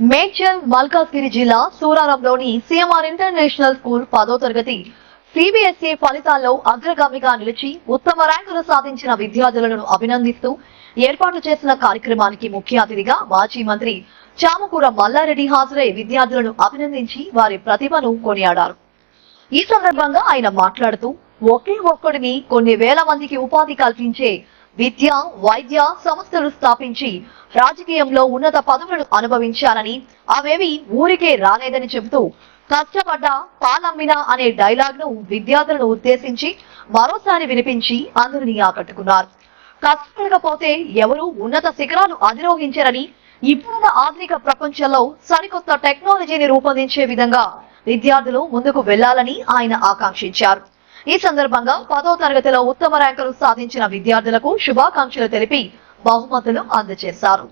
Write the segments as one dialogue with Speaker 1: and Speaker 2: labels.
Speaker 1: మేడ్చల్ మల్కాజ్గిరి జిల్లా సూరారంలోని CMR international school పదో తరగతి సిబిఎస్ఈ ఫలితాల్లో అగ్రగామిగా నిలిచి ఉత్తమ ర్యాంకులు సాధించిన విద్యార్థులను అభినందిస్తూ ఏర్పాటు చేసిన కార్యక్రమానికి ముఖ్య అతిథిగా మాజీ మంత్రి చామకూర మల్లారెడ్డి హాజరై విద్యార్థులను అభినందించి వారి ప్రతిభను కొనియాడారు. ఈ సందర్భంగా ఆయన మాట్లాడుతూ ఒకే ఒక్కడిని కొన్ని వేల మందికి ఉపాధి కల్పించే విద్య వైద్య సంస్థలు స్థాపించి రాజకీయంలో ఉన్నత పదవులను అనుభవించానని అవేవి ఊరికే రాలేదని చెబుతూ కష్టపడ్డ పాలమ్మిన అనే డైలాగ్ను విద్యార్థులను ఉద్దేశించి మరోసారి వినిపించి అందరినీ ఆకట్టుకున్నారు. కష్టపడకపోతే ఎవరు ఉన్నత శిఖరాలు అధిరోహించరని ఇప్పుడున్న ఆధునిక ప్రపంచంలో సరికొత్త టెక్నాలజీని రూపొందించే విధంగా విద్యార్థులు ముందుకు వెళ్ళాలని ఆయన ఆకాంక్షించారు. ఈ సందర్భంగా పదో తరగతిలో ఉత్తమ ర్యాంకులు సాధించిన విద్యార్థులకు శుభాకాంక్షలు తెలిపి బహుమతులు అందజేశారు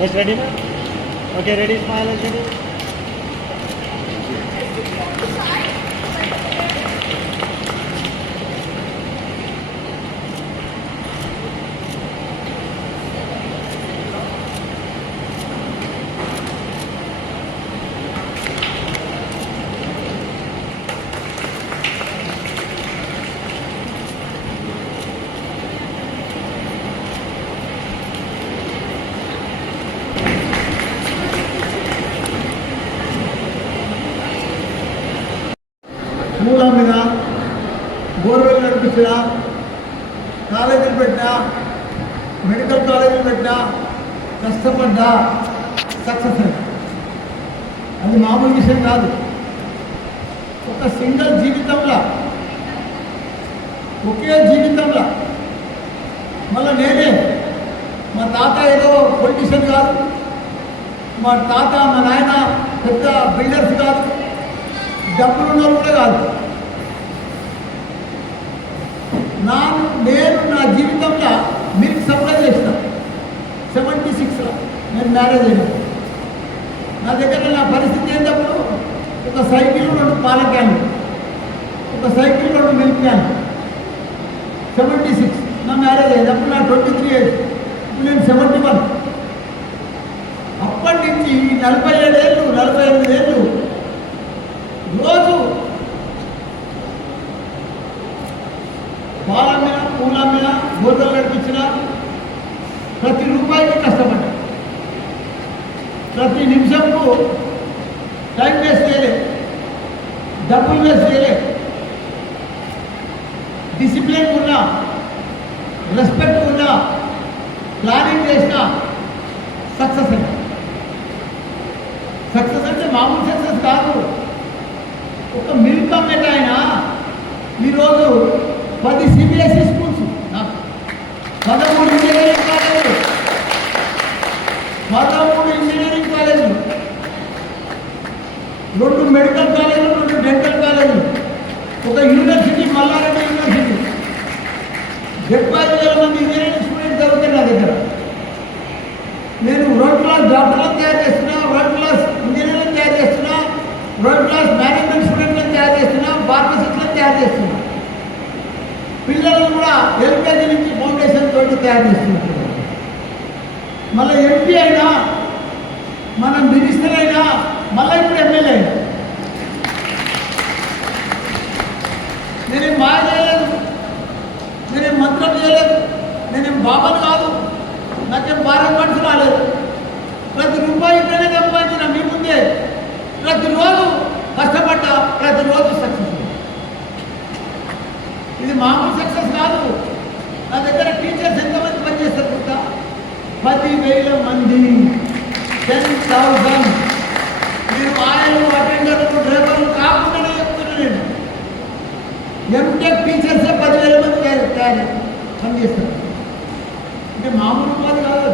Speaker 2: Is ready? Okay, ready, smile, ready.
Speaker 3: Borewell కాలేజీలు పెట్టినా మెడికల్ కాలేజీలు పెట్టినా కష్టపడ్డా సక్సెస్ అయింది అది మామూలు విషయం కాదు. ఒక సింగిల్ జీవితంలో ఒకే జీవితంలో. మళ్ళీ నేనే మా తాత ఏదో పొలిటీషియన్ కాదు. మా తాత మా నాయన పెద్ద బిల్డర్స్ కాదు. డబ్బులు ఉన్నవాళ్ళు కూడా కాదు. నా నేను నా జీవితంలో మీకు సప్లై చేసిన సెవెంటీ సిక్స్లో నేను మ్యారేజ్ అయినా. నా దగ్గర నా పరిస్థితి ఏంటప్పుడు ఒక సైకిల్ రెండు పాల క్యాన్ ఒక సైకిల్ రెండు మిల్క్ క్యాన్ సెవెంటీ సిక్స్ నా మ్యారేజ్ అయింది. అప్పుడు నా ట్వంటీ త్రీ ఏజ్ ఇప్పుడు నేను సెవెంటీ వన్ అప్పటి నుంచి నలభై ఏడేళ్ళు నలభై ఎనిమిది ఏళ్ళు రోజు పాలమ్మిన పూలమ్మిన గోదలు నడిపించిన ప్రతి రూపాయికి కష్టపడ్డా ప్రతి టైం వేస్ట్ చేయలే. డబ్బులు వేస్ట్ చేయలే. డిసిప్లిన్ ఉన్నా రెస్పెక్ట్ ఉన్నా ప్లానింగ్ చేసిన సక్సెస్ అంటే సక్సెస్ అంటే మామూలు సక్సెస్ కాదు. ఒక మిల్క్ అమ్మేట ఆయన ఈరోజు పది సిబిఎస్ఈ స్కూల్స్ నాకు పదమూడు ఇంజనీరింగ్ కాలేజీలు పదమూడు ఇంజనీరింగ్ కాలేజీలు రెండు మెడికల్ కాలేజీలు రెండు డెంటల్ కాలేజీలు. ఒక యూనివర్సిటీ మల్లారెడ్డి యూనివర్సిటీ. డెబ్బై వేల మంది ఇంజనీరింగ్ స్టూడెంట్స్ చదువుతారు నా దగ్గర. నేను వరల్డ్ క్లాస్ డాక్టర్లను తయారు చేస్తున్నా వరల్డ్ క్లాస్ ఇంజనీర్లను తయారు చేస్తున్నా వరల్డ్ క్లాస్ మేనేజ్మెంట్ స్టూడెంట్లను తయారు చేస్తున్నా ఫార్మసిస్ట్లను తయారు చేస్తున్నా. పిల్లలను కూడా ఎల్కేజీ నుంచి ఫౌండేషన్ తోటి తయారు చేస్తున్నారు. మళ్ళీ ఎంపీ అయినా మన మినిస్టర్ అయినా మళ్ళీ ఇప్పుడు ఎమ్మెల్యే అయినా నేనేం మాయ చేయలేదు నేనేం చేయలేదు. నేనేం బాబాను కాదు. నాకేం భారం మనిషి రాలేదు ప్రతి రూపాయి ఇక్కడనే సంపాదించిన మీ ముందే ప్రతిరోజు కష్టపడ్డ ప్రతిరోజు సక్సెస్ ఇది మామూలు సక్సెస్ కాదు. నా దగ్గర టీచర్స్ ఎంతమంది పనిచేస్తారు గుర్తా పదివేల మంది. టెన్ థౌజండ్ మీరు ఆయనలు అటెండర్లు డ్రైవర్లు కాకుండానే చెప్తున్నాను నేను. ఎంటెక్ టీచర్సే పదివేల మంది తయారు పనిచేస్తారు అంటే మామూలు కాదు కాదు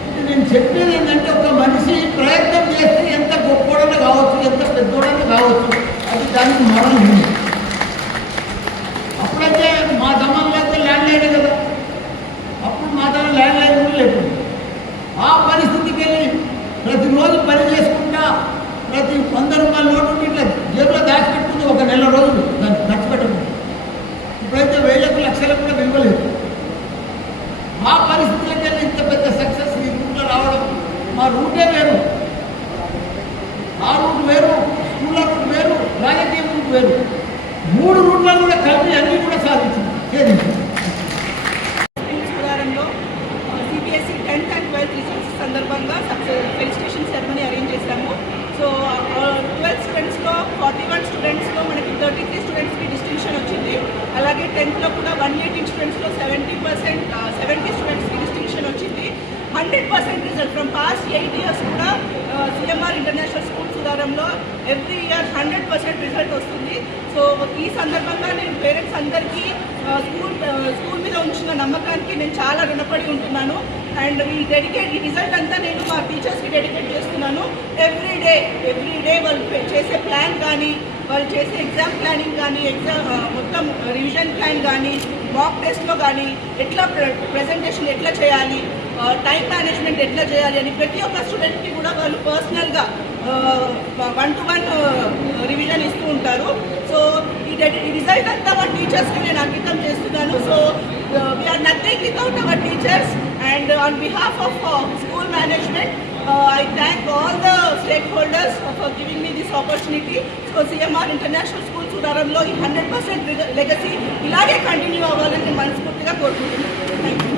Speaker 3: అంటే నేను చెప్పేది ఏంటంటే ఒక మనిషి ప్రయత్నం చేస్తే ఎంత గొప్పోడని కావచ్చు ఎంత పెద్దోడని కావచ్చు అది దానికి మరణం ఉంది. అప్పుడైతే మా జమాన్లో అయితే ల్యాండ్ లైన్ కదా. అప్పుడు మా దగ్గర ల్యాండ్ లైన్ కూడా లేదు. లేకుండా. ఆ పరిస్థితికి వెళ్ళి ప్రతిరోజు పని చేసుకుంటా ప్రతి వంద రూపాయల నోటు ఇట్లా జేబులో దాచిపెట్టుకుంది ఒక నెల రోజులు దాన్ని ఖర్చు పెట్టకుండా ఇప్పుడైతే వేలకు లక్షలకు కూడా విలువలేదు ఆ పరిస్థితులకు వెళ్ళి ఇంత పెద్ద సక్సెస్ ఈ రూట్లో రావడం మా రూటే వేరు ఆ రూట్ వేరు స్కూళ్ళ రూట్ వేరు రాజకీయ రూట్ వేరు మూడు రూట్లను కూడా కలిపి అన్నీ కూడా సాధించింది ఛేదించింది
Speaker 4: శుక్రవారంలో CBSE tenth and twelfth results సందర్భంగా ఫెలిసిటేషన్ సెరమనీ అరేంజ్ చేశాము సో ట్వెల్త్ స్టూడెంట్స్లో ఫార్టీ వన్ స్టూడెంట్స్లో మనకి థర్టీ త్రీ స్టూడెంట్స్కి డిస్టింక్షన్ వచ్చింది అలాగే టెన్త్లో కూడా వన్ ఎయిటీ స్టూడెంట్స్లో సెవెంటీ పర్సెంట్ సెవెంటీ స్టూడెంట్స్కి డిస్టింక్షన్ వచ్చింది. Hundred percent result from past eight years కూడా CMR international school సుధారంలో every year hundred percent result వస్తుంది. సో ఈ సందర్భంగా నేను పేరెంట్స్ అందరికీ స్కూల్ స్కూల్ మీద ఉంచిన నమ్మకానికి నేను చాలా రుణపడి ఉంటున్నాను. అండ్ ఈ డెడికేట్ ఈ రిజల్ట్ అంతా నేను మా టీచర్స్కి డెడికేట్ చేస్తున్నాను. ఎవ్రీ డే ఎవ్రీ డే వాళ్ళు చేసే ప్లాన్ కానీ వాళ్ళు చేసే ఎగ్జామ్ ప్లానింగ్ కానీ ఎగ్జామ్ మొత్తం రివిజన్ ప్లాన్ కానీ మాక్ టెస్ట్లో కానీ ఎట్లా ప్రజెంటేషన్ ఎట్లా చేయాలి టైం మేనేజ్మెంట్ ఎట్లా చేయాలి అని ప్రతి ఒక్క స్టూడెంట్కి కూడా వాళ్ళు పర్సనల్గా వన్ టు వన్ రివిజన్ ఇస్తూ ఉంటారు. సో ఈ రిజల్ట్ అంతా మా టీచర్స్కి నేను అంకితం చేస్తున్నాను. So we're nothing without our teachers and on behalf of school management I thank all the stakeholders for giving me this opportunity so CMR international school చూడాలంలో ఈ హండ్రెడ్ పర్సెంట్ లెగసీ ఇలాగే continue అవ్వాలని మనస్ఫూర్తిగా కోరుకుంటున్నాను. Thank you